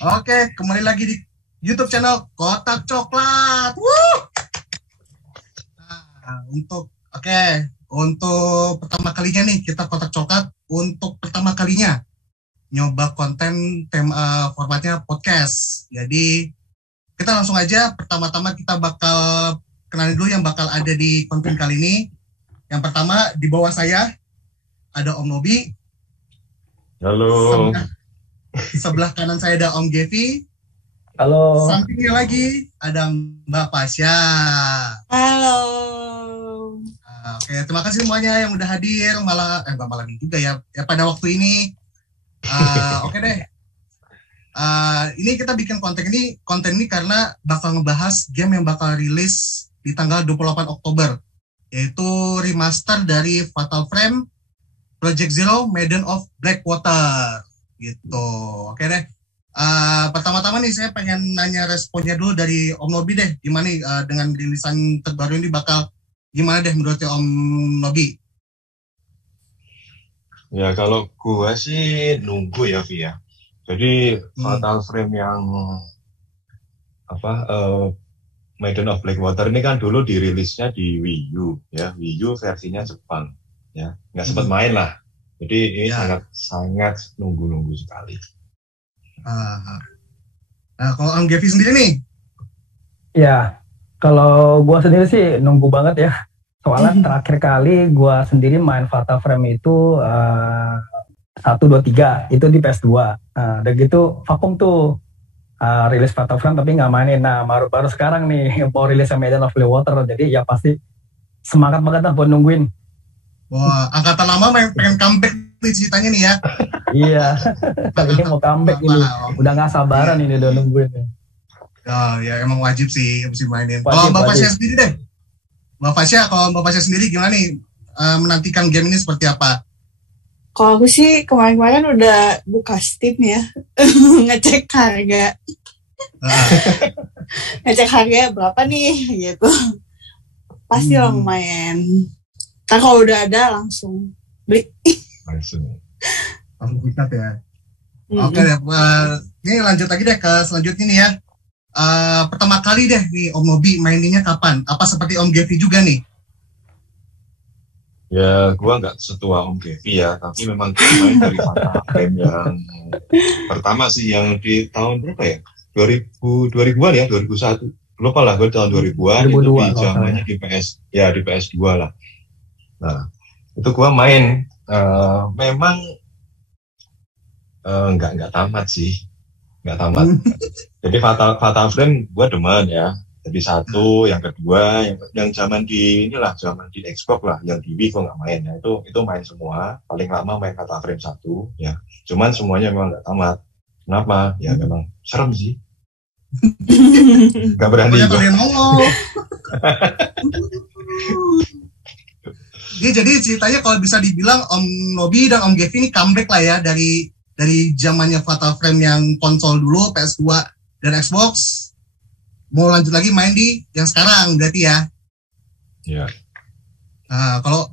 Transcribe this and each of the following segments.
Oke, kembali lagi di YouTube channel Kotak Coklat. Wuh! Untuk pertama kalinya nih kita Kotak Coklat untuk pertama kalinya nyoba konten tema formatnya podcast. Jadi kita langsung aja pertama-tama kita bakal kenalin dulu yang bakal ada di konten kali ini. Yang pertama di bawah saya ada Om Nobi. Halo. Sebelah kanan saya ada Om Gevi. Halo. Sampingnya lagi ada Mbak Pasya. Halo. Oke, terima kasih semuanya yang udah hadir malam ini juga ya pada waktu ini. Oke deh. Ini kita bikin konten ini karena bakal ngebahas game yang bakal rilis di tanggal 28 Oktober, yaitu remaster dari Fatal Frame Project Zero Maiden of Blackwater gitu. Oke deh. Pertama-tama nih saya pengen nanya responnya dulu dari Om Nobi deh. Gimana nih dengan rilisan terbaru ini bakal gimana deh menurut Om Nobi? Ya kalau gua sih nunggu ya Vi ya. Jadi Fatal Frame yang Maiden of Blackwater ini kan dulu dirilisnya di Wii U ya, Wii U versinya Jepang ya, nggak sempat main lah. Jadi ini sangat nunggu sekali. Nah kalau Om Gevi sendiri nih? Ya, kalau gua sendiri sih nunggu banget ya. Soalnya terakhir kali gua sendiri main Fatal Frame itu 1, 2, 3 itu di PS2. Udah gitu vakum tuh rilis Fatal Frame tapi nggak mainin. Nah baru sekarang nih mau rilis Maiden of Blackwater. Jadi ya pasti semangat banget lah buat nungguin. Wah, angkatan lama pengen comeback nih ceritanya nih ya. Iya, kali ini mau comeback ini. Udah nggak sabaran ini udah nungguin. Oh ya emang wajib sih mesti mainin. Kalau Mbak Pasya sendiri deh. Mbak Pasya sendiri gimana nih menantikan game ini seperti apa? Kalau aku sih kemarin udah buka Steam ya, ngecek harga. Ngecek harga berapa nih gitu. Pasti lumayan. Ntar kalau udah ada langsung beli. Langsung pikat ya. Oke deh, ini lanjut lagi deh ke selanjutnya nih ya. Pertama kali deh nih Om Nobi maininnya kapan? Apa seperti Om Gevi juga nih? Ya, gua nggak setua Om Gevi ya, tapi memang main dari Fatal Frame yang pertama sih, yang di tahun berapa ya? 2000-an ya, 2001. Lupa lah, gue tahun 2000-an 2002, itu di zamannya di PS2 lah. Nah, itu gua main, memang nggak tamat sih, nggak tamat. Jadi Fatal Frame gua demen ya. Jadi satu, yang kedua, yang zaman di Xbox lah, yang di Wii gua nggak main ya. Itu main semua. Paling lama main Fatal Frame 1 ya. Cuman semuanya memang nggak tamat. Kenapa? Ya memang serem sih. Gak berani gua. Jadi ceritanya kalau bisa dibilang Om Nobi dan Om Gevi ini comeback lah ya dari zamannya Fatal Frame yang konsol dulu, PS2 dan Xbox. Mau lanjut lagi main di yang sekarang berarti ya. Iya. Kalau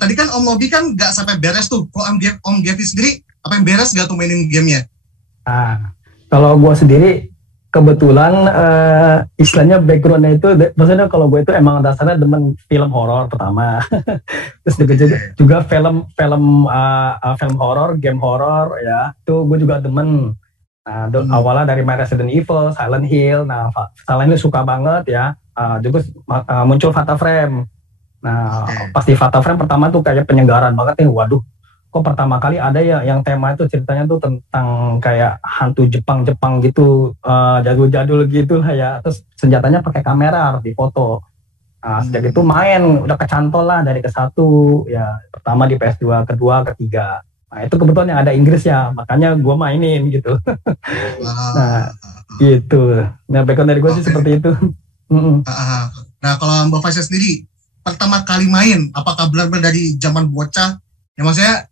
tadi kan Om Nobi kan nggak sampai beres tuh. Kalau Om Gevi sendiri apa yang beres nggak tuh mainin gamenya? Kalau gue sendiri kebetulan istilahnya backgroundnya itu, maksudnya kalau gue itu emang dasarnya demen film horor pertama. Terus juga film horor, game horor ya. Itu gue juga demen. Awalnya dari main Resident Evil, Silent Hill. Nah, Silent Hill suka banget ya. Juga muncul Fatal Frame. Nah, pasti Fatal Frame pertama tuh kayak penyegaran banget nih. Waduh, kok pertama kali ada ya yang tema itu ceritanya tuh tentang kayak hantu Jepang gitu, jadul-jadul gitu lah ya. Terus senjatanya pakai kamera, harus difoto. Sejak itu main udah kecantol lah dari ke-1 ya. Pertama di PS2, kedua, ketiga. Nah itu kebetulan yang ada Inggris ya, makanya gue mainin gitu. Nah gitu. Nah background dari gue sih seperti itu. Nah kalau Mbak Fasya sendiri pertama kali main, apakah benar-benar dari zaman bocah? Ya maksudnya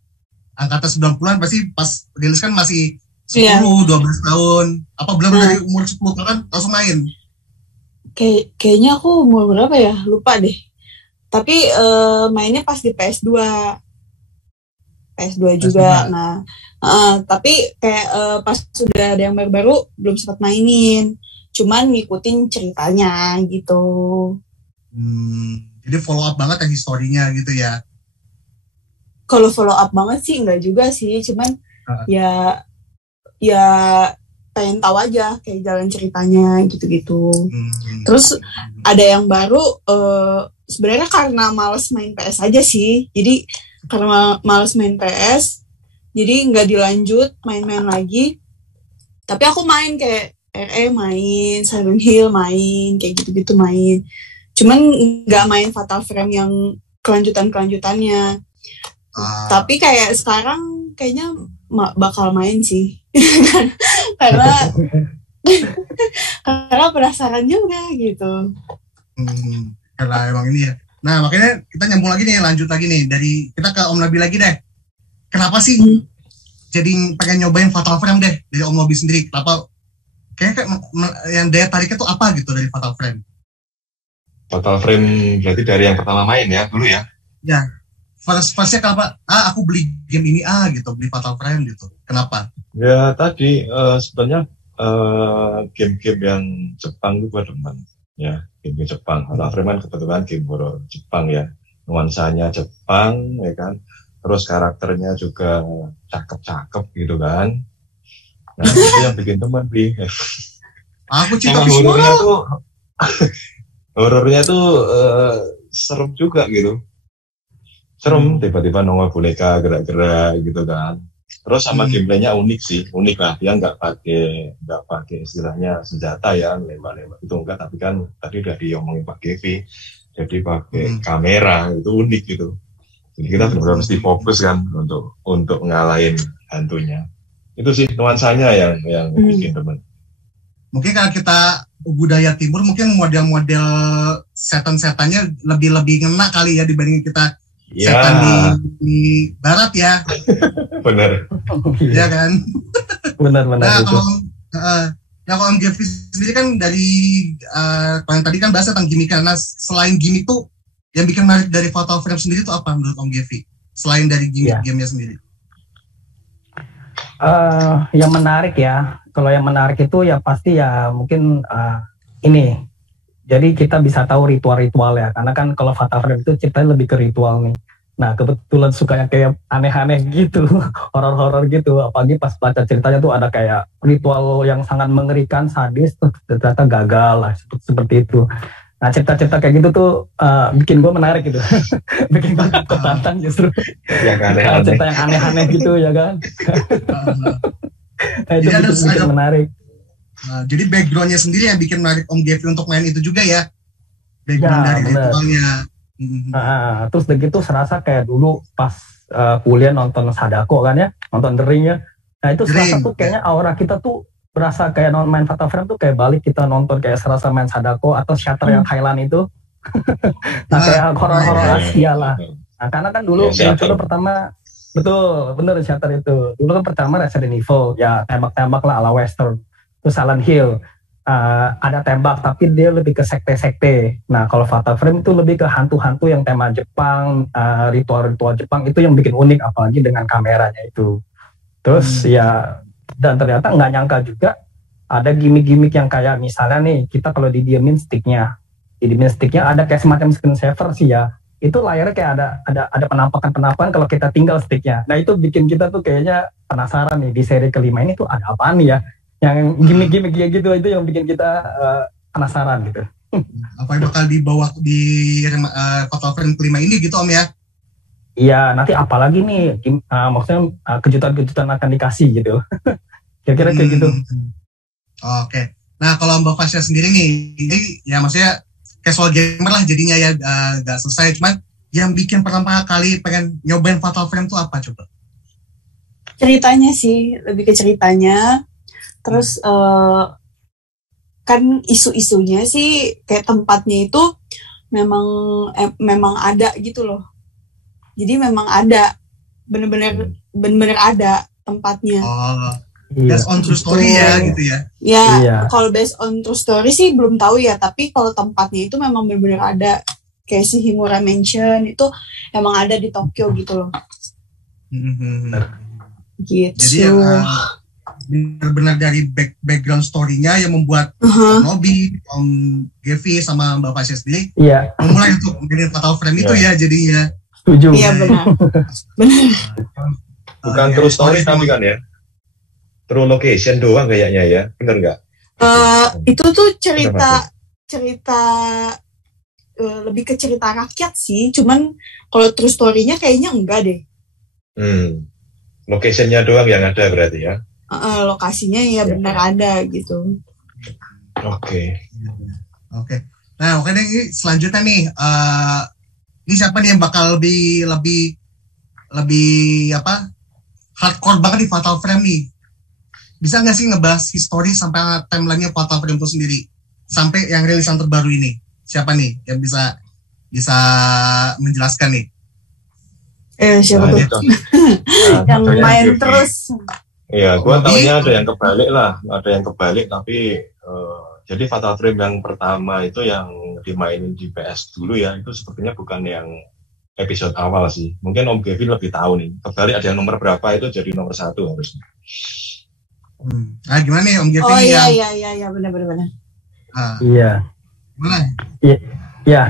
angkatan 90-an pasti pas rilis kan masih 10-12 tahun. Apa benar-benar dari umur 10 tahun langsung main? Kayaknya aku umur berapa ya? Lupa deh. Tapi mainnya pas di PS2. PS2 juga. Nah, tapi kayak pas sudah ada yang baru-baru belum sempat mainin. Cuman ngikutin ceritanya gitu. Jadi follow up banget ya historinya gitu ya. Kalau follow up banget sih enggak juga sih, cuman ya pengen tahu aja kayak jalan ceritanya gitu-gitu. Terus ada yang baru sebenarnya karena males main PS aja sih. Jadi karena males main PS, jadi nggak dilanjut main-main lagi. Tapi aku main kayak RE main, Silent Hill main, kayak gitu-gitu main. Cuman nggak main Fatal Frame yang kelanjutannya. Tapi kayak sekarang kayaknya bakal main sih. karena penasaran juga gitu. Karena emang ini ya. Nah makanya kita nyambung lagi nih, lanjut lagi nih dari kita ke Om Nabi lagi deh. Kenapa sih jadi pengen nyobain Fatal Frame deh dari Om Nabi sendiri? Kenapa? Kayak yang daya tariknya tuh apa gitu dari Fatal Frame? Fatal Frame berarti dari yang pertama main ya dulu ya? Ya, firstnya kenapa? Aku beli game ini gitu, beli Fatal Frame gitu. Kenapa? Ya tadi sebenarnya game-game yang Jepang itu gue demen ya, game Jepang. Fatal Frame kan kebetulan game horror Jepang ya, nuansanya Jepang ya kan, terus karakternya juga cakep-cakep gitu kan. Nah itu yang bikin teman Bi. Aku cinta horornya tuh serem juga gitu. Serem, tiba-tiba nongol boneka gerak-gerak gitu kan. Terus sama gameplaynya unik sih, unik lah. Dia nggak pakai istilahnya senjata ya, lempar-lempar itu enggak. Tapi kan tadi udah diomongin Pak Gevi, jadi pakai kamera itu unik gitu. Jadi kita benar-benar mesti fokus kan untuk ngalahin hantunya. Itu sih nuansanya yang bikin teman. Mungkin kalau kita budaya timur, mungkin model-model setan-setannya lebih ngena kali ya dibandingin kita setan di barat ya. Benar. Iya kan? Benar. Nah kalau Om Gevi sendiri kan dari yang tadi kan bahas tentang gimmick. Nah selain gimmick tuh yang bikin menarik dari Fatal Frame sendiri tuh apa menurut Om Gevi? Selain dari gimmick gamenya sendiri? Yang menarik ya, kalau yang menarik itu ya pasti ya mungkin ini. Jadi kita bisa tahu ritual-ritual ya, karena kan kalau Fatal Frame itu ceritanya lebih ke ritual nih. Nah kebetulan suka yang kayak aneh-aneh gitu, horor-horor gitu. Apalagi pas baca ceritanya tuh ada kayak ritual yang sangat mengerikan, sadis, ternyata gagal lah, seperti itu. Nah cerita-cerita kayak gitu tuh bikin gue menarik gitu, bikin gue ketantang justru. Yang aneh-aneh. Cerita yang aneh-aneh gitu ya kan. Itu bikin menarik. Jadi backgroundnya sendiri yang bikin menarik Om Gevi untuk main itu juga ya, background dari ritualnya. Terus begitu serasa kayak dulu pas kuliah nonton Sadako kan ya, nonton The Ring ya. Nah itu serasa tuh kayaknya aura kita tuh berasa kayak main Fatal Frame tuh kayak balik kita nonton kayak serasa main Sadako atau Shutter yang Thailand itu. Nah kayak horor-horor Asia lah. Nah karena kan dulu muncul pertama, betul bener Shutter itu. Dulu kan pertama Resident Evil ya, tembak-tembak lah ala western. Terus Silent Hill ada tembak tapi dia lebih ke sekte-sekte. Nah kalau Fatal Frame itu lebih ke hantu-hantu yang tema Jepang, ritual-ritual Jepang itu yang bikin unik, apalagi dengan kameranya itu. Terus ya, dan ternyata nggak nyangka juga ada gimmick-gimmick yang kayak misalnya nih, kita kalau didiemin sticknya ada kayak semacam screensaver sih ya. Itu layarnya kayak ada penampakan kalau kita tinggal sticknya. Nah itu bikin kita tuh kayaknya penasaran nih, di seri kelima ini tuh ada apaan nih ya. Yang gimmick-gimmick kayak gitu itu yang bikin kita penasaran gitu. Apa yang bakal dibawa di Fatal Frame kelima ini gitu Om ya? Iya, nanti apalagi nih, maksudnya kejutan-kejutan akan dikasih gitu. Kira-kira kayak gitu. Oke. Nah kalau Mbak Fasya sendiri nih, ini ya maksudnya casual gamer lah jadinya ya, gak selesai. Cuman yang bikin pertama kali pengen nyobain Fatal Frame tuh apa coba? Ceritanya sih, lebih ke ceritanya. Terus kan isu-isunya sih kayak tempatnya itu memang ada gitu loh. Jadi memang ada, bener-bener ada tempatnya. Based on true story ya gitu ya. Ya, kalau based on true story sih belum tahu ya, tapi kalau tempatnya itu memang bener-bener ada. Kayak si Himura Mansion itu emang ada di Tokyo gitu loh. Gitu. Jadi benar-benar dari background story-nya yang membuat Nobi, Om Gevi sama Mbak Fasya sendiri memulai untuk menjadi Fatal Frame itu ya jadinya. Setuju. Iya benar. Bukan true story tapi kan ya. True location doang kayaknya ya. Bener nggak? Itu tuh cerita lebih ke cerita rakyat sih. Cuman kalau true story-nya kayaknya enggak deh. Location-nya doang yang ada berarti ya? Lokasinya ya benar ada gitu. Oke. Nah oke deh, ini selanjutnya nih. Ini siapa nih yang bakal lebih apa hardcore banget di Fatal Frame nih? Bisa nggak sih ngebahas history sampai timeline-nya Fatal Frame itu sendiri sampai yang rilisan terbaru ini? Siapa nih yang bisa menjelaskan nih? Siapa tuh? Yang main terus. Iya, gua taunya ada yang kebalik tapi jadi Fatal Frame yang pertama itu yang dimainin di PS dulu ya, itu sepertinya bukan yang episode awal sih. Mungkin Om Gevi lebih tahu nih. Kebalik ada yang nomor berapa itu jadi nomor 1 harusnya. Gimana nih Om Gevi? Oh iya benar. Iya. Gimana? Iya.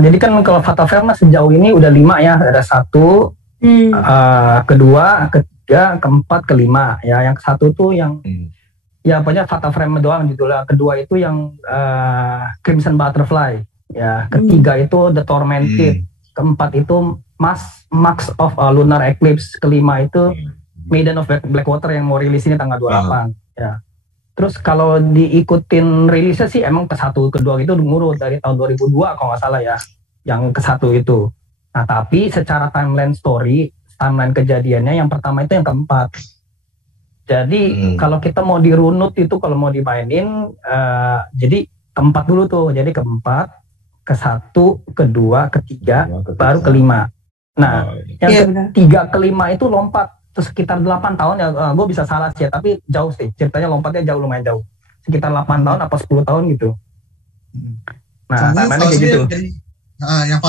Jadi kan kalau Fatal Frame sejauh ini udah 5 ya, ada 1, kedua, ketiga, keempat, kelima. Ya, yang ke-1 tuh yang ya pokoknya Fatal Frame doang judulnya. Kedua itu yang Crimson Butterfly. Ya, ketiga itu The Tormented. Keempat itu Max of Lunar Eclipse. Kelima itu Maiden of Blackwater yang mau rilis ini tanggal 28. Ya. Terus kalau diikutin rilisnya sih emang ke-1, kedua itu ngurut dari tahun 2002 kalau nggak salah ya, yang ke-1 itu. Nah tapi secara timeline kejadiannya yang pertama itu yang keempat. Jadi kalau kita mau dirunut itu, kalau mau dimainin, jadi keempat dulu tuh. Jadi keempat, ke-1, kedua, ketiga, baru kelima. Nah yang ketiga, kelima itu lompat. Terus sekitar 8 tahun ya, gue bisa salah sih ya, tapi jauh sih, ceritanya lompatnya lumayan jauh, sekitar 8 tahun apa 10 tahun gitu. Nah, timeline kayak gitu. Yang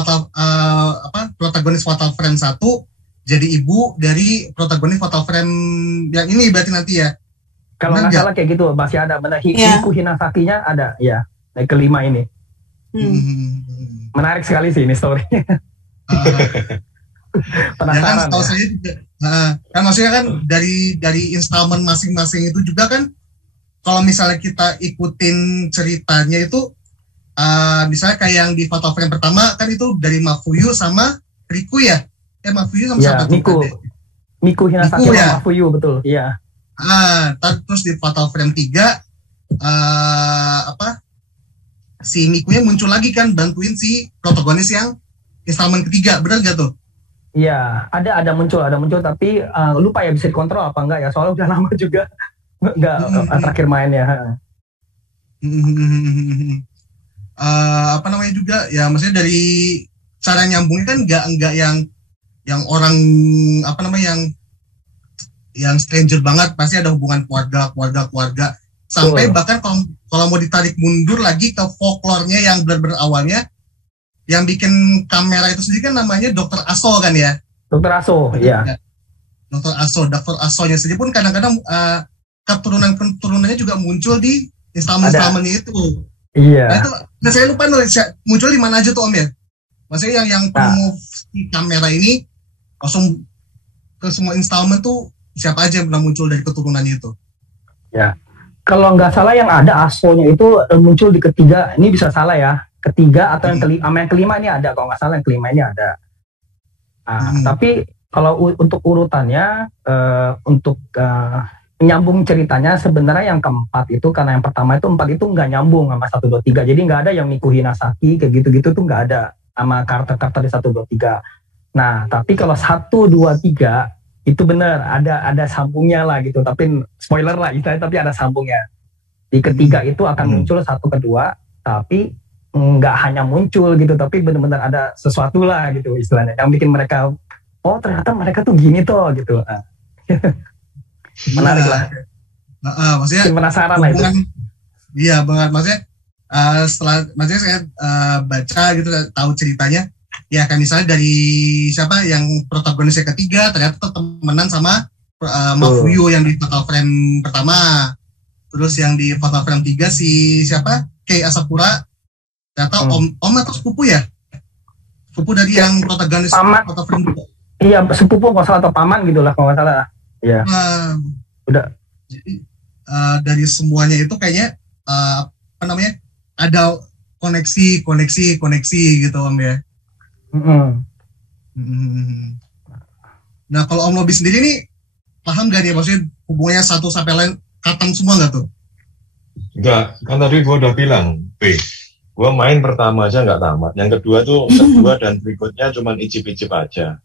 protagonis Fatal Frame 1 jadi ibu dari protagonis Fatal Frame yang ini berarti nanti ya? Kalau nggak salah kayak gitu, masih ada benar. Miku Hinasakinya ada, ya, dari kelima ini. Menarik sekali sih ini story-nya. Penasaran ya kan, tahu saya juga kan maksudnya kan dari installment masing-masing itu juga kan kalau misalnya kita ikutin ceritanya itu misalnya kayak yang di Fatal Frame pertama kan itu dari Mafuyu sama Riku ya, Mafuyu sama siapa tuh? Miku Hinasaki sama Mafuyu, betul. Iya. Terus di Fatal Frame 3 si Mikunya muncul lagi kan bantuin si protagonis yang installment ketiga, benar gak tuh? Iya, ada muncul tapi lupa ya bisa dikontrol apa enggak ya, soalnya udah lama juga enggak terakhir main ya. Juga ya, maksudnya dari cara nyambungnya kan enggak yang orang yang stranger banget, pasti ada hubungan keluarga sampai bahkan kalau mau ditarik mundur lagi ke folklore-nya yang benar-benar awalnya. Yang bikin kamera itu sendiri kan namanya Dr. Aso kan ya? Dr. Aso, iya. Dr. Aso-nya sendiri pun kadang-kadang keturunannya juga muncul di installment-installmentnya itu. Iya. Nah itu, saya lupa muncul di mana aja tuh Om ya? Maksudnya yang promosi kamera ini langsung ke semua installment tuh siapa aja yang pernah muncul dari keturunannya itu? Ya, kalau nggak salah yang ada Aso-nya itu muncul di ketiga, ini bisa salah ya. Ketiga atau yang kelima ini ada, kalau nggak salah yang kelima ini ada. Tapi kalau untuk urutannya, untuk nyambung ceritanya sebenarnya yang keempat itu, karena yang pertama itu 4 itu nggak nyambung sama 1, 2, 3. Jadi nggak ada yang Miku Hinasaki kayak gitu-gitu tuh nggak ada sama karakter-karakter di 1, 2, 3. Nah tapi kalau 1, 2, 3 itu benar ada sambungnya lah gitu. Tapi spoiler lah istilahnya, tapi ada sambungnya. Di ketiga itu akan muncul 1, kedua, tapi nggak hanya muncul gitu, tapi benar-benar ada sesuatu lah gitu istilahnya yang bikin mereka, oh ternyata mereka tuh gini toh gitu. Menarik lah. Maksudnya penasaran lah itu. Iya banget, maksudnya setelah saya baca gitu tahu ceritanya, ya kan misalnya dari siapa yang protagonisnya ketiga ternyata temenan sama Mafuyu yang di Fatal Frame pertama. Terus yang di Fatal Frame 3 si siapa? Kei Asakura. Ternyata om atau sepupu ya? Sepupu dari yang protagonis Fatal Frame 2. Iya, sepupu kalau salah atau paman gitu lah kalau nggak salah. Iya. Udah. Jadi dari semuanya itu kayaknya apa namanya? Ada koneksi gitu Om ya. Nah kalau Om Lobby sendiri nih paham gak nih maksudnya hubungannya satu sampai lain katam semua gak tuh? Enggak, kan tadi gue udah bilang gue main pertama aja nggak tamat, yang kedua dan berikutnya cuman icip-icip aja.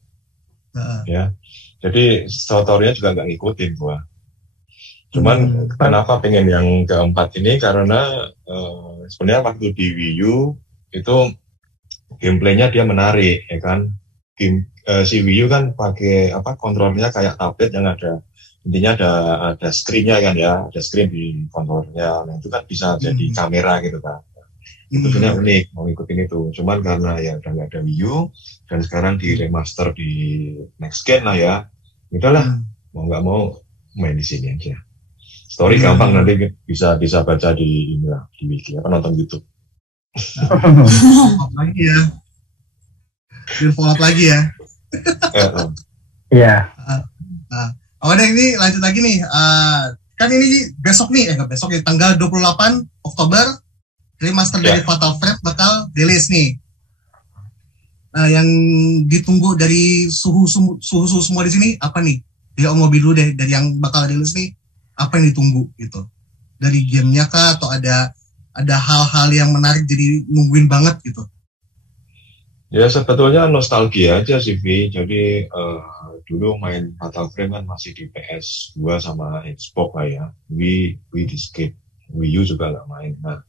Ya, jadi story-nya juga nggak ngikutin gue. Cuman kenapa pengen yang keempat ini karena sebenarnya waktu di Wii U itu gameplaynya dia menarik ya kan. Si Wii U kan pakai kontrolnya kayak tablet yang ada intinya ada screen-nya kan ya, ada screen di kontrolnya. Nah itu kan bisa jadi kamera gitu kan. Itu sebenarnya unik mau ngikutin itu. Cuman karena ya udah nggak ada Wii U dan sekarang di remaster di next gen lah ya. Udahlah mau nggak mau main di sini aja. Story gampang nanti bisa baca di wiki nonton YouTube. Lagi ya. Follow up lagi ya. Iya. Deh ini lanjut lagi nih. Kan ini besok nih, besok ya tanggal 28 Oktober remaster dari Fatal Frame bakal rilis nih. Nah, yang ditunggu dari suhu semua di sini apa nih? Dia Om Lobby dulu deh dari yang bakal rilis nih. Apa yang ditunggu gitu? Dari gamenya kah atau ada hal-hal yang menarik jadi nungguin banget gitu? Ya sebetulnya nostalgia aja sih Vi. Jadi dulu main Fatal Frame kan masih di PS2 sama Xbox lah ya. Wii di skip, Wii U juga nggak main. Nah,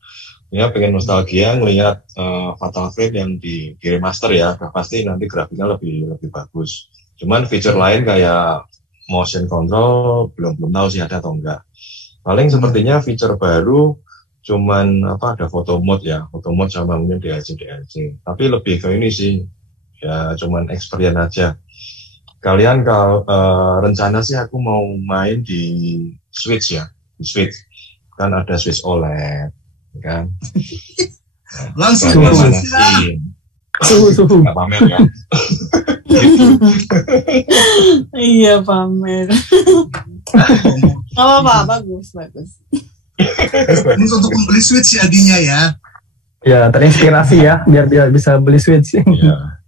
ya pengen nostalgia ngelihat Fatal Frame yang di remaster ya. Pasti nanti grafiknya lebih bagus. Cuman feature lain kayak motion control belum tahu sih ada atau enggak. Paling sepertinya feature baru cuman ada photo mode sama mungkin DLC. Tapi lebih ke ini sih ya cuman experience aja. Kalian kalau rencana sih aku mau main di Switch ya, di Switch kan ada Switch OLED kan. Langsung suhu nggak pamer ya. Iya pamer. Apa bagus. Ini untuk membeli Switch jadinya ya. Ya terinspirasi ya biar bisa beli Switch. Iya.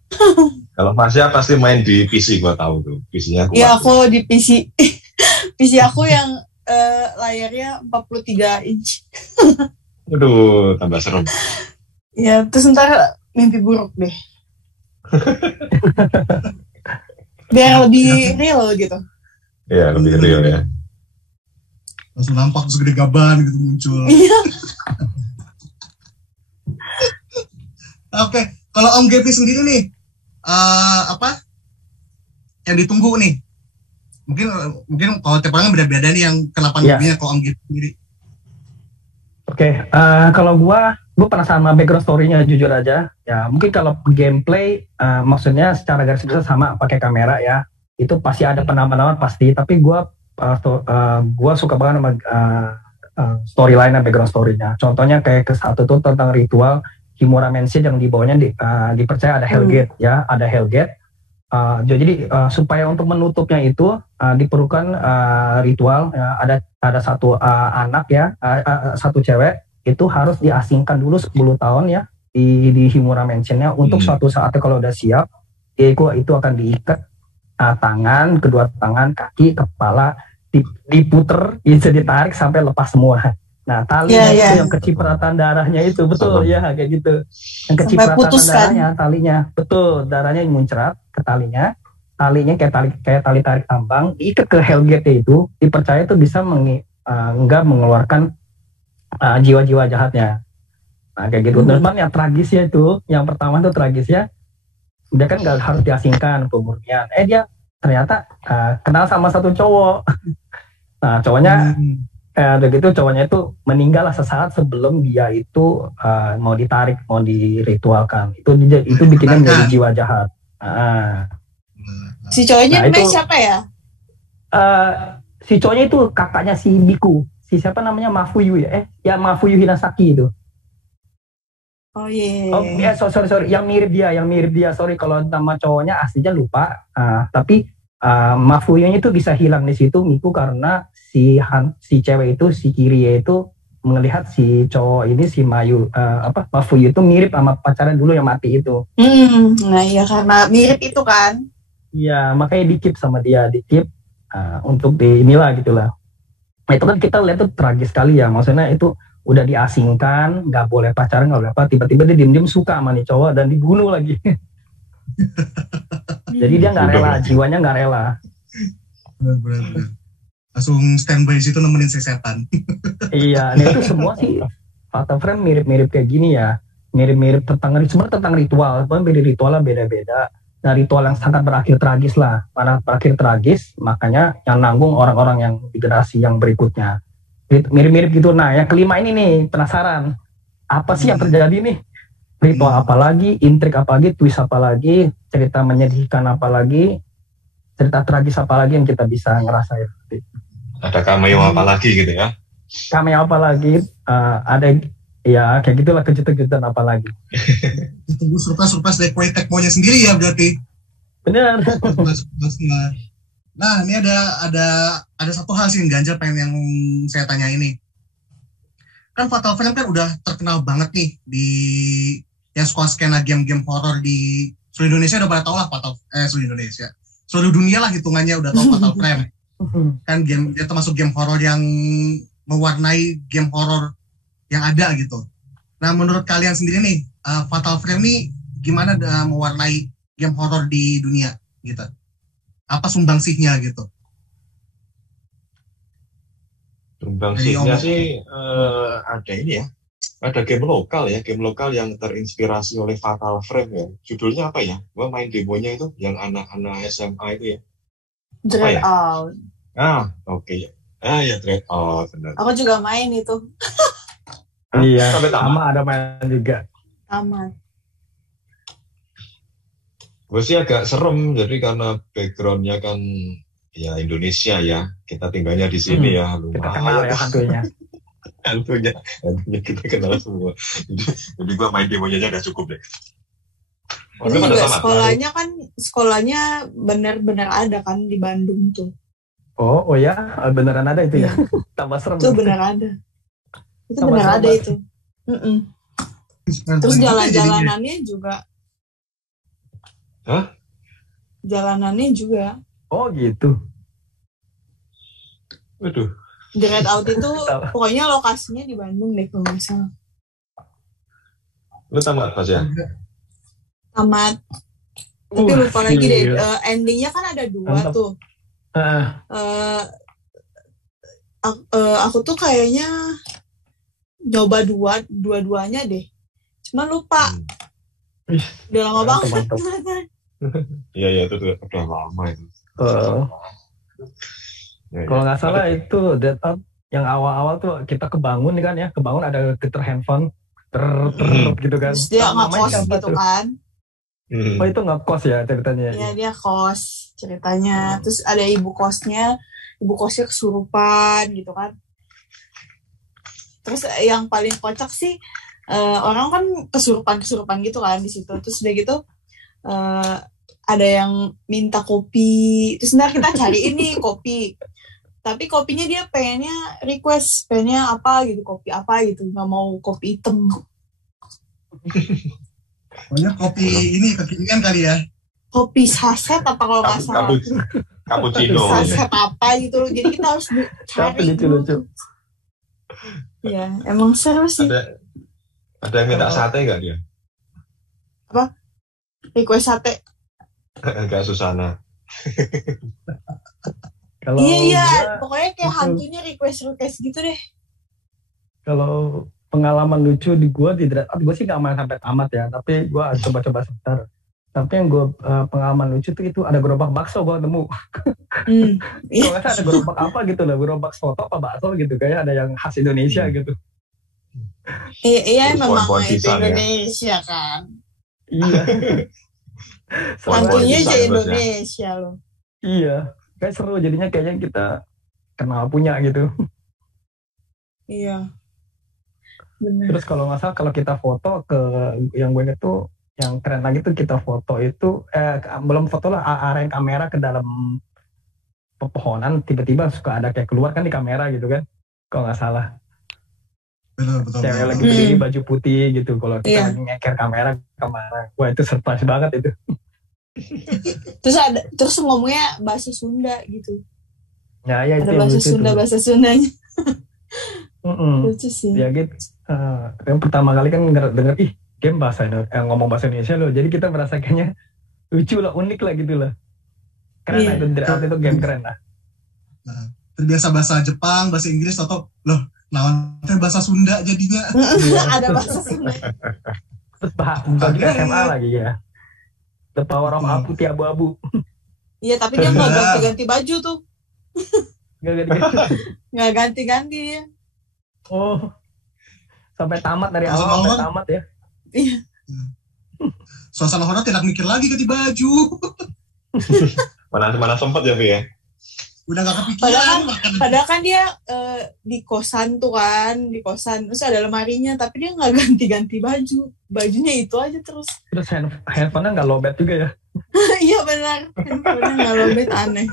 Kalau Masya pasti main di PC, gua tahu tuh PC-nya. Iya aku di PC. PC aku yang layarnya 43 inch. Aduh, tambah serem. Ya terus ntar mimpi buruk deh. Biar lebih real gitu. Iya, lebih real ya. Langsung nampak segede gaban gitu muncul. Iya. Oke, kalau Om Gepi sendiri nih, apa yang ditunggu nih? Mungkin kalau tiap orang beda-beda nih yang kenapa nunggunya kalau Om Gepi sendiri. Oke, kalau gue penasaran sama background story-nya jujur aja. Ya mungkin kalau gameplay, maksudnya secara garis besar sama pakai kamera ya, itu pasti ada penambahan pasti. Tapi gue suka banget sama storyline dan background story-nya. Contohnya kayak ke satu tuh tentang ritual Himura Mansion yang di bawahnya dipercaya ada Hellgate ya, ada Hellgate. Jadi supaya untuk menutupnya itu diperlukan ritual ya, ada satu anak ya, satu cewek itu harus diasingkan dulu 10 tahun ya di Himura Mansion-nya untuk suatu saatnya kalau udah siap itu akan diikat kedua tangan, kaki, kepala diputer, bisa ditarik sampai lepas semua. Nah talinya itu yang kecipratan darahnya itu betul ya kayak gitu. Yang kecipratan darahnya talinya betul, darahnya muncrat ke talinya kayak tali tarik tambang diikat ke Hellgate itu dipercaya itu bisa enggak mengeluarkan jiwa-jiwa jahatnya. Nah kayak gitu. Teman yang tragisnya itu, yang pertama itu tragisnya dia kan nggak harus diasingkan pemurnian. Dia ternyata kenal sama satu cowok. Nah cowoknya Udah gitu cowoknya itu meninggal lah sesaat sebelum dia itu mau ditarik, mau diritualkan. Itu bikinnya menjadi jiwa jahat. Si cowoknya Nah, namanya itu siapa ya? Si cowoknya itu kakaknya si Miku. Si siapa namanya Mafuyu ya? Ya Mafuyu Hinasaki itu. Oh iya. Oh ya, sorry, yang mirip dia. Sorry kalau nama cowoknya aslinya lupa. Tapi Mafuyunya itu bisa hilang di situ Miku karena si cewek itu, si Kirie itu melihat si cowok ini, si Mafuyu itu mirip sama pacaran dulu yang mati itu. Nah iya karena mirip itu kan. Iya, makanya dikip sama dia, untuk di inilah gitulah. Nah itu kan kita lihat tuh tragis sekali ya, maksudnya itu udah diasingkan, nggak boleh pacaran, nggak boleh apa, tiba-tiba dia diem-diem suka sama nih cowok dan dibunuh lagi. Jadi dia nggak rela, jiwanya nggak rela. Benar. Langsung standby situ nemenin si setan. Iya, nah itu semua sih Fatal Frame mirip-mirip kayak gini ya, mirip-mirip tentang ritual, beda ritualnya beda-beda. Nah ritual yang sangat berakhir tragis lah, mana berakhir tragis, makanya yang nanggung orang-orang yang di generasi yang berikutnya. Mirip-mirip gitu. Nah yang kelima ini nih, penasaran apa sih yang terjadi nih, ritual apa lagi, intrik apa lagi, twist apa lagi, cerita menyedihkan apa lagi, cerita tragis apa lagi yang kita bisa ngerasain. Ada cameo apa lagi gitu ya? Cameo apa lagi, ada ya kayak gitulah, kejutan-kejutan apa lagi. Tunggu surprise dari Koei Tecmo-nya sendiri ya berarti. Benar. Nah, ini ada satu hal sih yang ganjal pengen yang saya tanya ini. Kan Fatal Frame kan udah terkenal banget nih di yang suka skena game-game horor di seluruh Indonesia, udah pada tau lah seluruh Indonesia. Seluruh dunia lah hitungannya udah tau Fatal Frame. Kan dia termasuk game horor yang mewarnai game horor yang ada gitu. Nah, menurut kalian sendiri nih, Fatal Frame nih gimana mewarnai game horor di dunia gitu? Apa sumbangsihnya gitu? Sumbangsihnya sih ada ini ya, ada game lokal yang terinspirasi oleh Fatal Frame ya. Judulnya apa ya? Gua main demonya itu yang anak-anak SMA itu ya. Dread Out. Oke. Ya Dread Out, benar. Aku juga main itu. Iya, sama ada main juga. Aman. Gue sih agak serem, jadi karena backgroundnya kan ya Indonesia ya, kita tinggalnya di sini ya, kita kenal ya hantunya kita kenal semua. Jadi gue main demonya aja udah cukup deh. Ini juga sekolahnya benar-benar ada kan di Bandung tuh. Oh ya, beneran ada itu ya. Tambah serem. Itu benar ada. Itu benar ada itu. Terus jalan-jalanannya juga. Hah? Jalanannya juga. Oh gitu. Waduh. Dread Out itu pokoknya lokasinya di Bandung deh kalau nggak salah. Lu tamat pas ya? Tamat. Tapi lupa lagi deh. Endingnya kan ada 2 tuh. Aku tuh kayaknya nyoba dua-duanya deh. Cuma lupa. Udah lama banget. Iya itu udah lama itu. Kalau nggak salah itu Dead Out yang awal-awal tuh kita kebangun kan ya, ada getar handphone gitu kan. Terus dia ngekos gitu kan. Oh itu ngekos ya ceritanya? Iya dia kos ceritanya. Terus ada ibu kosnya kesurupan gitu kan. Terus yang paling kocak sih orang kan kesurupan gitu kan di situ. Terus udah gitu ada yang minta kopi. Terus ntar kita cari ini kopi. Tapi kopinya dia pengennya apa gitu, kopi apa gitu, nggak mau kopi hitam. Pokoknya kopi ini kekinian kali ya. Kopi saset apa kalau nggak salah. Cappuccino. Saset apa gitu. Jadi kita harus cari. Lucu. Ya, emang seru sih. Ada yang minta sate nggak dia? Apa? Request sate? Enggak, Susana. Iya, pokoknya kayak hantunya request gitu deh. Kalau pengalaman lucu di gue di Dread Out, gue sih nggak main sampai tamat ya, tapi gue coba-coba sebentar. Tapi yang gue pengalaman lucu tuh itu ada gerobak bakso gue nemu. Kalau nggak salah ada gerobak apa gitu lah, gerobak soto apa bakso gitu, kayak ada yang khas Indonesia gitu. Iya memang itu Pohon-pohon Indonesia kan. Iya. Hantunya aja Pohon-pohon Indonesia loh. Iya, kayak seru jadinya, kayaknya kita kenal punya gitu. Iya. Benar. Terus kalau nggak salah kalau kita foto ke yang gue inget tuh yang keren lagi tuh kita foto itu belum foto lah, arahin kamera ke dalam pepohonan, tiba-tiba suka ada kayak keluar kan di kamera gitu kan, kalau nggak salah. Betul. Cewek lagi berdiri baju putih gitu, kalau kita lagi ngeker kamera kemana, wah itu surprise banget itu. Terus ngomongnya bahasa Sunda gitu. Ya itu ada bahasa Sundanya. Lucu sih. Ya gitu. Yang pertama kali kan denger game bahasa ngomong bahasa Indonesia loh, jadi kita merasa kayaknya lucu lah, unik lah gitu lah. Keren lah itu game keren lah. Terbiasa bahasa Jepang, bahasa Inggris, atau loh lawan bahasa Sunda jadinya. Ada bahasa Sunda. Terus juga SMA lagi ya. The Power of Abu ti abu-abu. Iya, tapi dia nggak ganti-ganti baju tuh. Nggak ganti-ganti ya. Oh, sampai tamat dari awal sampai tamat ya. Iya. Suasana horor tidak mikir lagi ganti baju. Mana sempat ya, Vi ya? Udah gak kepikiran. Padahal kan dia di kosan tuh kan, terus ada lemarinya, tapi dia nggak ganti-ganti baju, bajunya itu aja terus. Terus handphonenya nggak lowbat juga ya? Iya benar, handphonenya nggak lowbat, aneh.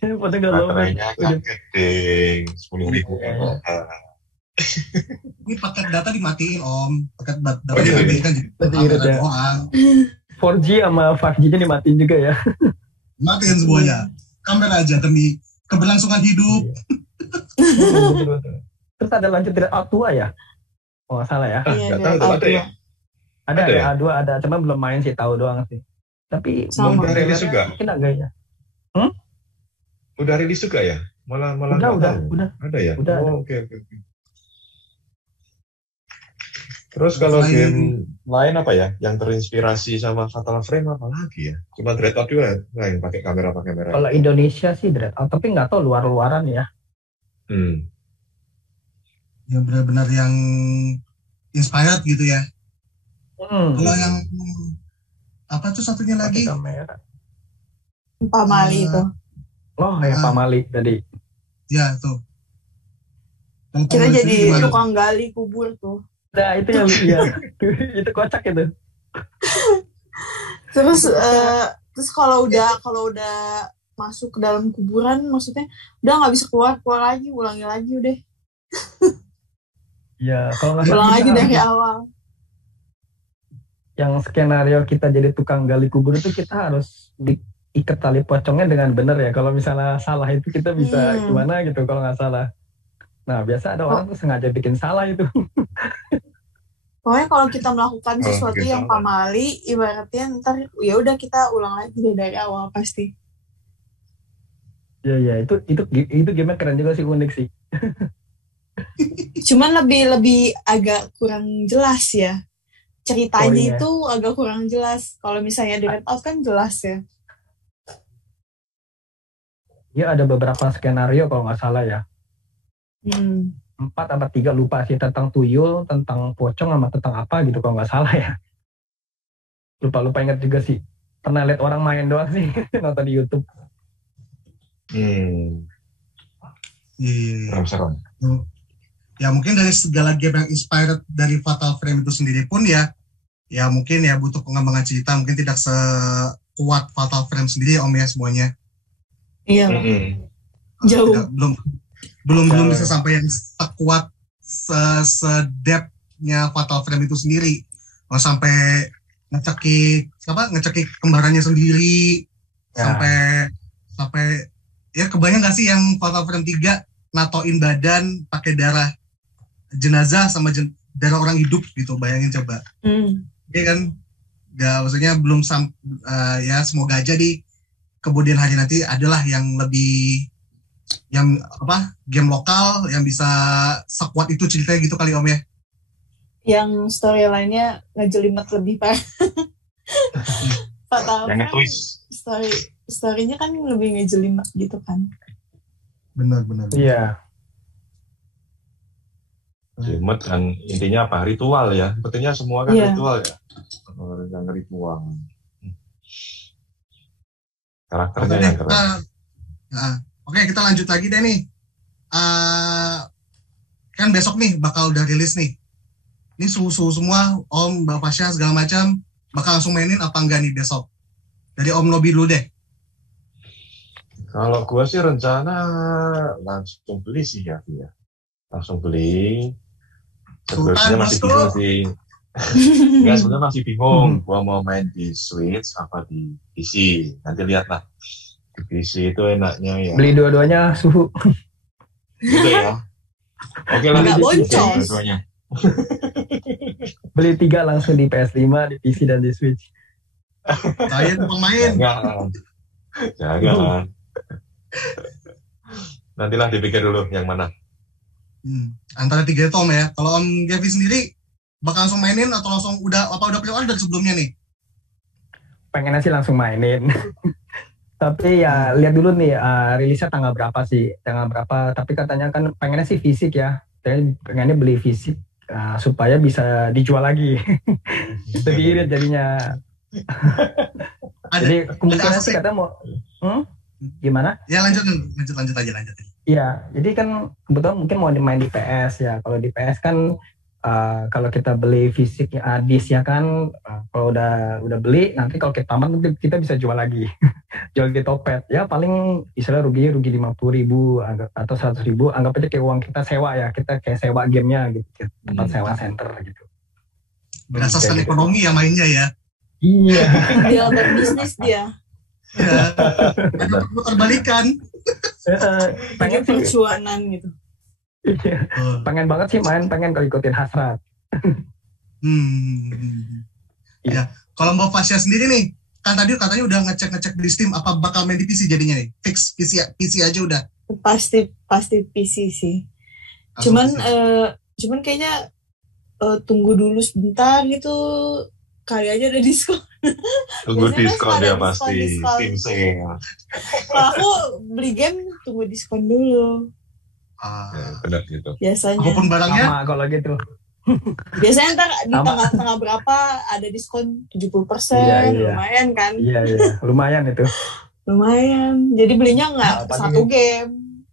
Handphonenya nggak lowbat. Baterainya gedeng, 10.000 mAh. Ini paket data dimatiin Om, paket data dimatiin kan jadi doang. 4G sama 5G-nya dimatiin juga ya? Matiin semuanya. Kamera aja demi keberlangsungan hidup. Terus ada lanjut dari A2 ya? Oh nggak salah ya? Iya, ada ya? Ada A2 ada, cuma belum main sih, tahu doang sih. Tapi belum rilis juga. Mungkin agak ya. Udah rilis juga ya? Malah udah. Ada ya? Udah. Oh, oke. Terus kalau game lain apa ya? Yang terinspirasi sama Fatal Frame apa lagi ya? Cuma Dread-Out juga yang pakai kamera. Kalau Indonesia sih Dread-Out, tapi nggak tahu luar-luaran ya. Yang benar-benar yang inspired gitu ya. Kalau yang apa tuh satunya lagi? Kamera. Pamali itu. Oh ya Pamali tadi. Ya tuh. Kita jadi tukang gali kubur tuh. Nah itu yang itu kocak itu. Terus kalau udah masuk ke dalam kuburan, maksudnya udah nggak bisa keluar lagi, ulangi lagi udah. Ya kalau nggak ulang lagi dari awal. Yang skenario kita jadi tukang gali kubur itu kita harus diikat tali pocongnya dengan benar ya. Kalau misalnya salah itu kita bisa gimana gitu kalau nggak salah. Nah biasa ada orang tuh sengaja bikin salah itu. Pokoknya kalau kita melakukan sesuatu yang pamali, ibaratnya ntar ya udah kita ulang lagi dari awal pasti. Ya itu game keren juga sih, unik sih. Cuman lebih agak kurang jelas ya. Ceritanya itu agak kurang jelas. Kalau misalnya di Dread-Out kan jelas ya. Ya ada beberapa skenario kalau nggak salah ya. 4 atau 3 lupa sih, tentang tuyul, tentang pocong sama tentang apa gitu kalau nggak salah ya. Lupa ingat juga sih. Pernah lihat orang main doang sih nonton di YouTube. Serem. Ya mungkin dari segala game yang inspired dari Fatal Frame itu sendiri pun ya mungkin ya butuh pengembangan cerita, mungkin tidak sekuat Fatal Frame sendiri Om ya semuanya. Iya. Jauh. Belum bisa sampai yang sekuat sedepthnya Fatal Frame itu sendiri. Mau sampai ngecekik kembarannya sendiri, sampai ya kebayang nggak sih yang Fatal Frame 3 natoin badan pakai darah jenazah sama darah orang hidup gitu, bayangin coba. Iya kan, nggak, maksudnya belum ya semoga aja di kemudian hari nanti adalah yang lebih game lokal yang bisa sekuat itu ceritanya gitu kali Om ya. Yang storyline-nya ngejelimet lebih parah. Fatal Yang Frame twist. story-nya kan lebih ngejelimet gitu kan. Benar. Iya. Jimat dan intinya apa? Ritual ya. Sepertinya semua kan Iya. ritual ya. Yang ritual. Karakternya yang keren. Oke, kita lanjut lagi deh nih. Kan besok nih bakal udah rilis nih. Ini suhu semua, Om, Mbak Fasya segala macam bakal langsung mainin apa enggak nih besok? Dari Om Nobi dulu deh. Kalau gue sih rencana langsung beli sih ya. Langsung beli. Sebenarnya masih bingung sih. Enggak, sebenarnya masih bingung. Gua mau main di Switch apa di PC. Nanti lihatlah. Di PC itu enaknya ya. Beli dua-duanya suhu. Gitu ya. Oke lah. Nggak boncos. Dua-duanya. Beli 3 langsung di PS5, di PC dan di Switch. Kalian pemain. Jangan. Nantilah dipikir dulu yang mana. Antara 3 itu Om ya. Kalau Om Gavi sendiri bakal langsung mainin atau langsung udah pre-order sebelumnya nih? Pengennya sih langsung mainin. Tapi ya lihat dulu nih rilisnya tanggal berapa sih? Tanggal berapa? Tapi katanya kan pengennya sih fisik ya. Pengennya beli fisik supaya bisa dijual lagi. Lebih irit jadinya. Jadi kemungkinan sih katanya mau gimana? Ya lanjut aja. Iya, jadi kan kebetulan mungkin mau main di PS ya. Kalau di PS kan kalau kita beli fisik disk ya kan, kalau udah beli nanti kalau kita tamat nanti kita bisa jual lagi, jual di Topet. Ya paling misalnya rugi 50.000 atau 100.000, anggap aja kayak uang kita sewa ya, kita kayak sewa gamenya gitu, tempat sewa center gitu. Berasaskan ekonomi ya mainnya ya. Iya. Dia berbisnis dia. Ya, terbalikan. Pengen percuanan gitu. Iya. Pengen banget sih main, pengen kalau ikutin hasrat. Ya, kalau Mbak Fasya sendiri nih, kan tadi katanya udah ngecek di Steam, apa bakal main di PC jadinya nih? Fix PC aja udah. Pasti PC sih. Cuman kayaknya tunggu dulu sebentar gitu, kali aja ada diskon. Tunggu diskon ya pasti. Diskon. Steam sale. Kalau aku beli game tunggu diskon dulu. Benar gitu. Biasanya. Apapun barangnya. Sama kalau gitu. Biasanya ntar di tanggal berapa ada diskon 70%. Iya. Lumayan kan? Iya. Lumayan itu. Lumayan. Jadi belinya nggak satu game.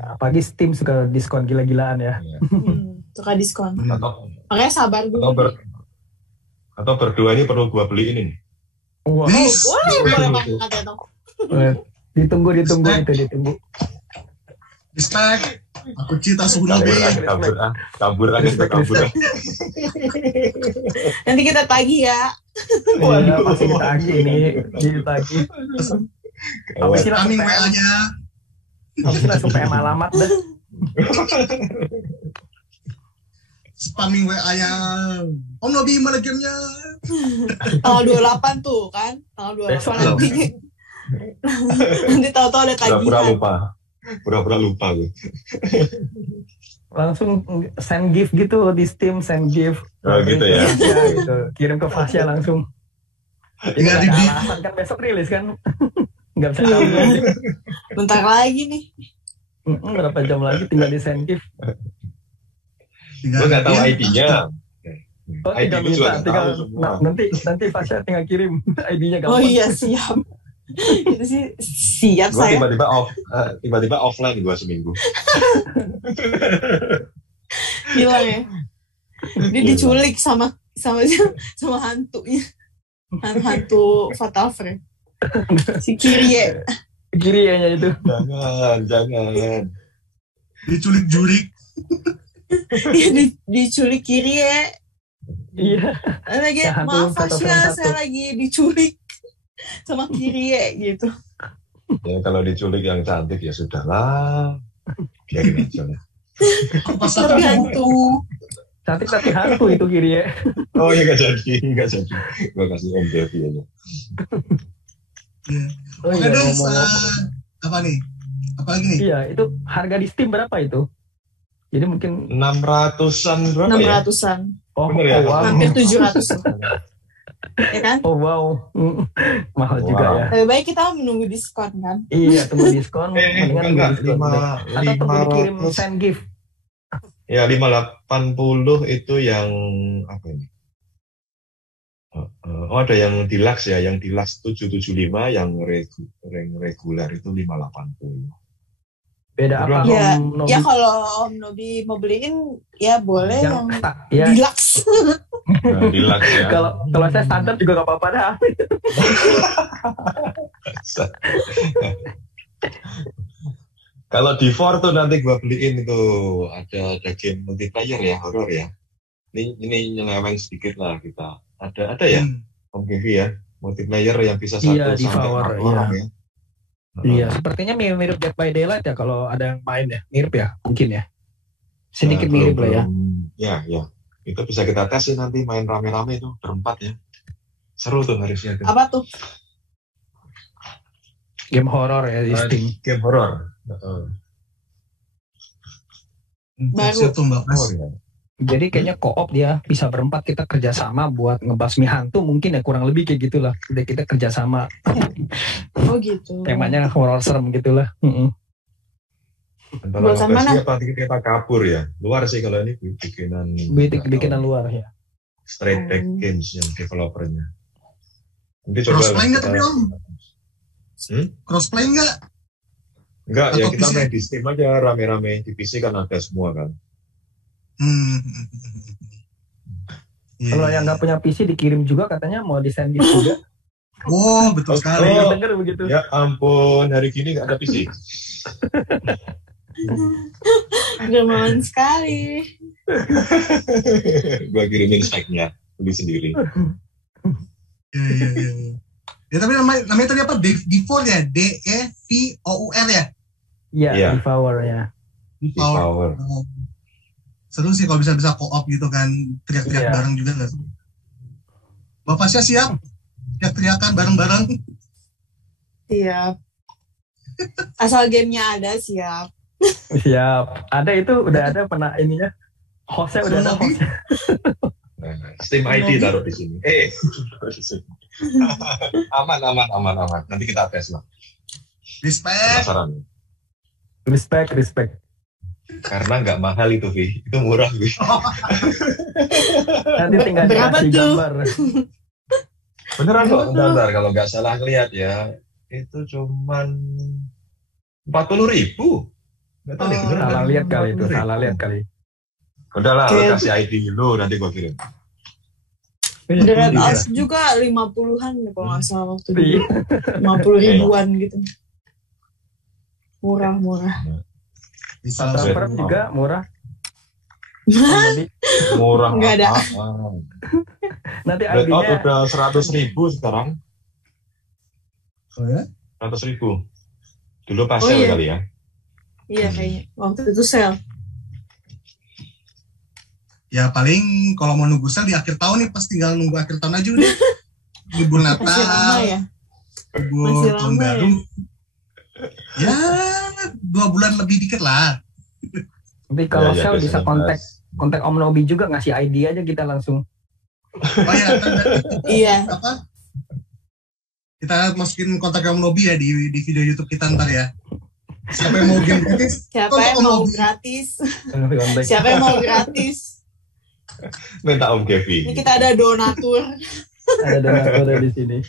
Apalagi Steam suka diskon gila-gilaan ya. Suka diskon. Makanya sabar dulu. Atau berdua ini perlu gua beli ini nih. Wow. Boleh banget ya toh. Ditunggu. Respect. Aku cinta Suhunabe. Kabur. Nanti kita tagih ya. Waduh, pasti ditagih ini. Ditagih. Spamming WA-nya. Habis langsung PM alamat dah. Spamming WA-nya. Om Nobi mana gamenya? Tanggal 28 tuh kan. Tanggal 28 nanti. Nanti tahu-tahu ada tagihan. Pura-pura lupa gue. Langsung send gift gitu di Steam, send gift. Oh gitu ya. Gitu. Kirim ke Fasya langsung. Ini ada alasan kan besok rilis kan. Nggak bisa tahu. Bentar lagi nih. Berapa jam lagi tinggal di send gift. Gue nggak tahu ID-nya. Tinggal minta, nanti Fasya tinggal kirim ID-nya gampang. Oh iya siap. Itu sih siap gua saya. tiba-tiba offline gua seminggu. Hilang ya. Dia diculik sama hantunya. Hantu Fatal Frame. Si Kirie. Kirienya itu. Jangan. Diculik-julik. Diculik Kirie. Iya. Lagi maaf Fasya, saya lagi diculik sama Kirie gitu. Ya kalau diculik yang cantik ya sudahlah, biarin aja lah. Tapi hantu. Cantik tapi hantu itu Kirie. Oh ya nggak jadi. Gua kasih Om Devi aja. Oke deh, apa nih? Apa lagi nih? Iya, itu harga di Steam berapa itu? Jadi mungkin 600-an berapa ya? 600-an. Oh, bener ya? wow. Hampir 700. Ya kan? Oh wow, mahal Wow. juga ya. Lebih baik kita menunggu diskon kan. Iya, tunggu diskon, mendingan nunggu diskon. Atau tunggu dikirim 500. send gift. Ya 580 itu yang apa ini? Oh ada yang deluxe ya, yang deluxe 775, yang regular itu 580. Beda apa Ya, Om Nobi? ya kalau Om Nobi mau beliin ya boleh yang Ya, deluxe. Nah, deluxe ya. kalau saya standar juga gak apa-apa dah. Kalau di 4 tuh nanti gua beliin itu ada game multiplayer ya, horor ya. Ini nyeleweng sedikit lah kita. Ada ya, Om Kevi ya, multiplayer yang bisa 1 Iya, sampai 4 orang ya. Iya, sepertinya mirip Dead by Daylight ya kalau ada yang main ya. Mirip ya, mungkin ya. Sedikit mirip lah ya. Ya. Itu bisa kita tes sih nanti main rame-rame itu berempat ya. Seru tuh harusnya. Apa tuh? Game horor ya di Steam. Game horor. Baru. Jadi kayaknya co-op dia bisa berempat, kita kerjasama buat ngebasmi hantu mungkin ya, kurang lebih kayak gitulah. Udah kita kerjasama. Oh gitu. Temanya horor serem gitulah. Buatan mana? Apa kita kabur ya? Luar sih kalau ini bikinan luar ya. Straight Back Games yang developernya. Nanti coba crossplay nggak tapi Om? Crossplay nggak? Enggak, ya Atau kita PC? main di Steam aja rame-rame. Di PC kan ada semua kan. Kalau yang nggak punya PC dikirim juga katanya mau di-send gift juga. Oh, betul sekali. Dengar begitu. Ya ampun, hari gini nggak ada PC. Germawan sekali. Gua kirimin speknya, beli sendiri. Iya. Ya tapi namanya tadi apa? Devour ya? DEVOUR ya? Iya, Devour ya. Devour. Seru sih kalau bisa co-op gitu kan, teriak-teriak bareng juga nggak sih? Bapak siap? Teriak-teriakan bareng-bareng? Siap. Asal gamenya ada siap. Siap. Ada itu udah ada pernah ininya. Hostnya udah ada hostnya. Steam ID taruh di sini. Aman. Nanti kita tes lah. Respect. Karena nggak mahal itu, Vi. Itu murah, Vi. Nanti tinggal dikasih gambar. Beneran kok, bentar. Kalau nggak salah ngeliat ya, itu cuman 40.000. Nggak tahu beneran. Salah lihat kali. Udahlah, lo kasih ID dulu, nanti gua kirim. Beneran juga 50-an kalau nggak salah waktu itu. 50 ribuan gitu. Murah. Bisa Transfer juga murah. Murah. Nggak ada. Nanti Red Out ID-nya udah 100.000 sekarang. Oh ya? 100.000. Dulu pas sale kali ya. Iya kayaknya. Waktu itu sale. Ya paling kalau mau nunggu sale di akhir tahun nih, pas tinggal nunggu akhir tahun aja udah. Libur Natal. Masih lama ya? Libur tahun baru. Ya 2 bulan lebih dikit lah. Tapi kalau sale bisa kontak Om Nobi juga, ngasih ID aja kita langsung. Oh ya, iya. Apa? Kita masukin kontak Om Nobi ya di video YouTube kita ntar ya. Siapa yang mau game gratis? Siapa yang mau gratis? Siapa yang mau gratis? Minta Om Kevin. Ini kita ada donatur. Ada donatur di sini.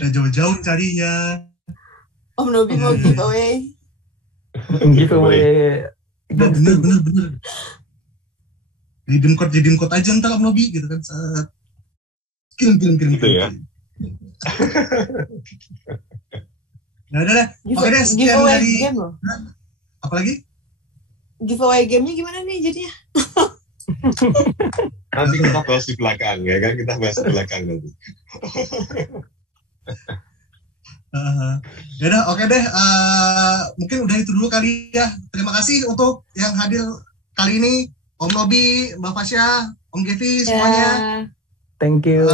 Udah jauh-jauh carinya. Om Nobi mau giveaway. Bener. Jadi code aja ntar Om Nobi gitu kan. Kirim. Gitu ya. Nah, udah. Oke deh, sekian giveaway dari game loh. Apalagi? Giveaway gamenya gimana nih jadinya? Nanti kita bahas di belakang ya kan, kita bahas di belakang nanti. Ya udah, oke deh. Mungkin udah itu dulu kali ya. Terima kasih untuk yang hadir kali ini, Om Nobi, Mbak Fasya, Om Gevi semuanya. Thank you.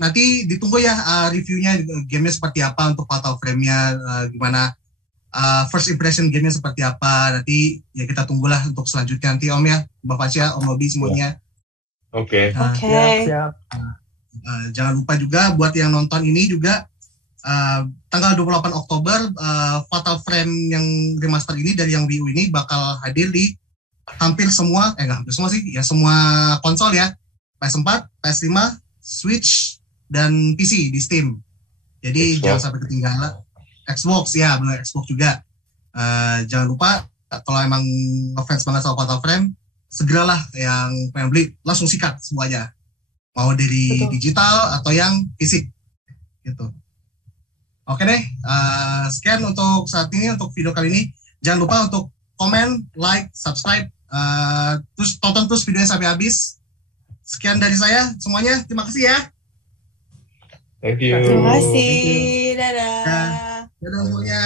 Nanti ditunggu ya reviewnya, gamenya seperti apa untuk Fatal Frame-nya, gimana first impression gamenya seperti apa. Nanti ya kita tunggulah untuk selanjutnya nanti Om ya, Mbak Fasya, Om Nobi semuanya. Oke. Siap. Jangan lupa juga buat yang nonton ini juga tanggal 28 Oktober Fatal Frame yang remaster ini dari yang Wii U ini bakal hadir di hampir semua ya semua konsol ya, PS4, PS5, Switch dan PC di Steam. Jadi jangan sampai ketinggalan. Xbox ya, benar, Xbox juga. Jangan lupa kalau emang ngefans banget sama Fatal Frame, segeralah yang pengen beli langsung sikat semuanya. Mau dari digital atau yang fisik gitu. Oke deh, sekian untuk saat ini, untuk video kali ini. Jangan lupa untuk komen, like, subscribe, terus tonton terus videonya sampai habis. Sekian dari saya semuanya, terima kasih ya. Thank you. Terima kasih, dadah. Dadah semuanya.